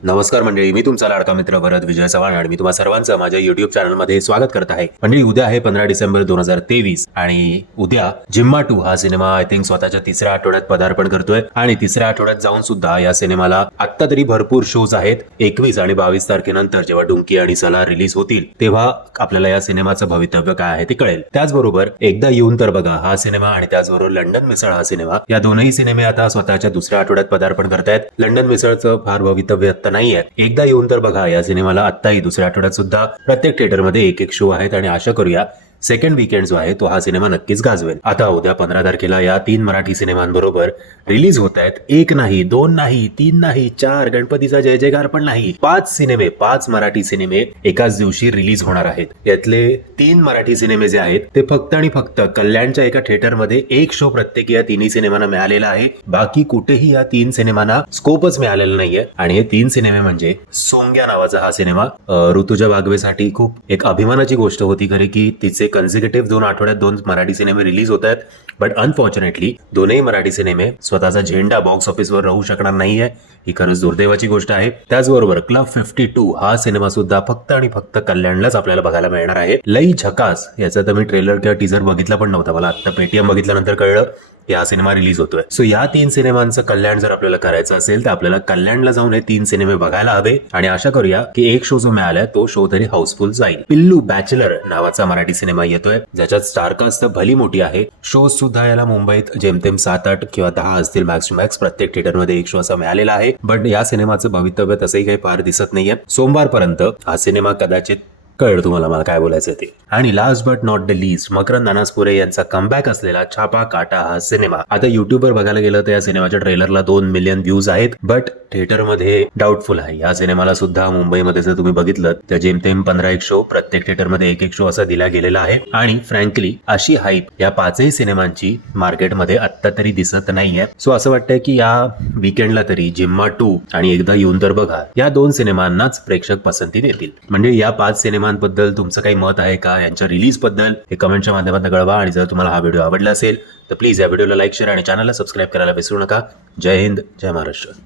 नमस्कार मंडळी मी तुमचा लाडका मित्र भरत विजय चव्हाण आणि मी तुम्हा सर्वांचं माझ्या युट्यूब चॅनलमध्ये स्वागत करत आहे. मंडळी उद्या आहे पंधरा डिसेंबर दोन हजार तेवीस आणि उद्या जिम्मा टू हा सिनेमा आय थिंक स्वतःच्या तिसऱ्या आठवड्यात पदार्पण करतोय आणि तिसऱ्या आठवड्यात जाऊन सुद्धा या सिनेमाला आता तरी भरपूर शोज आहेत. एकवीस आणि बावीस तारखेनंतर जेव्हा डुंकी आणि सला रिलीज होतील तेव्हा आपल्याला या सिनेमाचं भवितव्य काय आहे ते कळेल. त्याचबरोबर एकदा येऊन तर बघा हा सिनेमा आणि त्याचबरोबर लंडन मिसळ हा सिनेमा या दोनही सिनेमे आता स्वतःच्या दुसऱ्या आठवड्यात पदार्पण करतायत. लंडन मिसळचं फार भवितव्य आता नाहीये. एकदा येऊन तर बघा या सिनेमाला आत्ताही दुसऱ्या आठवड्यात सुद्धा प्रत्येक थिएटरमध्ये एक एक शो आहेत आणि आशा करूया सेकंड वीकेंड जो आहे तो हा सिनेमा नक्कीच गाजवेल. आता उद्या पंधरा तारखेला या तीन मराठी सिनेमांबरोबर रिलीज होत आहेत. एक नाही दोन नाही तीन नाही चार गणपतीचा जय जयकार पण नाही. पाच सिनेमे पाच मराठी सिनेमे एकाच दिवशी रिलीज होणार आहेत. यातले तीन मराठी सिनेमे जे आहेत ते फक्त आणि फक्त कल्याणच्या एका थिएटरमध्ये एक शो प्रत्येकी या तिन्ही सिनेमांना मिळालेला आहे. बाकी कुठेही या तीन सिनेमांना स्कोपच मिळालेला नाहीये. आणि हे तीन सिनेमे म्हणजे सोंग्या नावाचा हा सिनेमा ऋतुजा बागवेसाठी खूप एक अभिमानाची गोष्ट होती खरी की तिचे कन्झिक्युटिव्ह दोन आठवड्यात दोन मराठी सिनेमे रिलीज होत आहेत. बट अनफॉर्च्युनेटली दोनही मराठी सिनेमे स्वतःचा झेंडा बॉक्स ऑफिसवर राहू शकणार नाहीये. ही खरंच दुर्दैवाची गोष्ट आहे. त्याचबरोबर क्लब फिफ्टी टू हा सिनेमा सुद्धा फक्त आणि फक्त कल्याणलाच आपल्याला बघायला मिळणार आहे. लई झकास याचा तर मी ट्रेलर किंवा टीझर बघितला पण नव्हता. मला आता पेटीएम बघितल्यानंतर कळलं. या सिनेमा रिलीज होतोय. सो या तीन सिनेमांचं कल्याण जर आपल्याला करायचं असेल तर आपल्याला कल्याणला जाऊन हे तीन सिनेमे बघायला हवे. आणि आशा करूया की एक शो जो मिळालाय तो शो तरी हाऊसफुल जाईल. पिल्लू बॅचलर नावाचा मराठी सिनेमा येतोय ज्याच्यात स्टारकास्ट भली मोठी आहे. शो सुद्धा याला मुंबईत जेमतेम सात आठ किंवा दहा असतील मॅक्स टू मॅक्स प्रत्येक थिएटरमध्ये एक शो असा मिळालेला आहे. बट या सिनेमाचं भवितव्य तसंही काही फार दिसत नाहीये. सोमवारपर्यंत हा सिनेमा कदाचित कळलं तुम्हाला मला काय बोलायचं ते. आणि last but not the least Makarand नानासपुरे यांचा कमबॅक असलेला छापा काटा हा सिनेमा आता युट्यूबवर बघायला गेलं तर या सिनेमाच्या ट्रेलरला दोन मिलियन व्ह्यूज आहेत बट थिएटरमध्ये डाऊटफुल आहे. या सिनेमाला सुद्धा मुंबईमध्ये जर तुम्ही बघितलं तर जेमतेम पंधरा एक शो प्रत्येक थिएटरमध्ये एक एक शो असा दिला गेलेला आहे. आणि फ्रँकली अशी हाईप या पाचही सिनेमांची मार्केटमध्ये आत्ता तरी दिसत नाहीये. सो असं वाटतंय की या विकेंडला तरी जिम्मा टू आणि एकदा येऊन तर बघा या दोन सिनेमांनाच प्रेक्षक पसंती देतील. म्हणजे या पाच सिनेमांबद्दल तुमचं काही मत आहे का? यांच्या रिलीजबद्दल हे कमेंटच्या माध्यमातून कळवा. आणि जर तुम्हाला हा व्हिडिओ आवडला असेल तर प्लीज या व्हिडिओला लाईक शेअर आणि चॅनलला सबस्क्राईब करायला विसरू नका. जय हिंद जय महाराष्ट्र.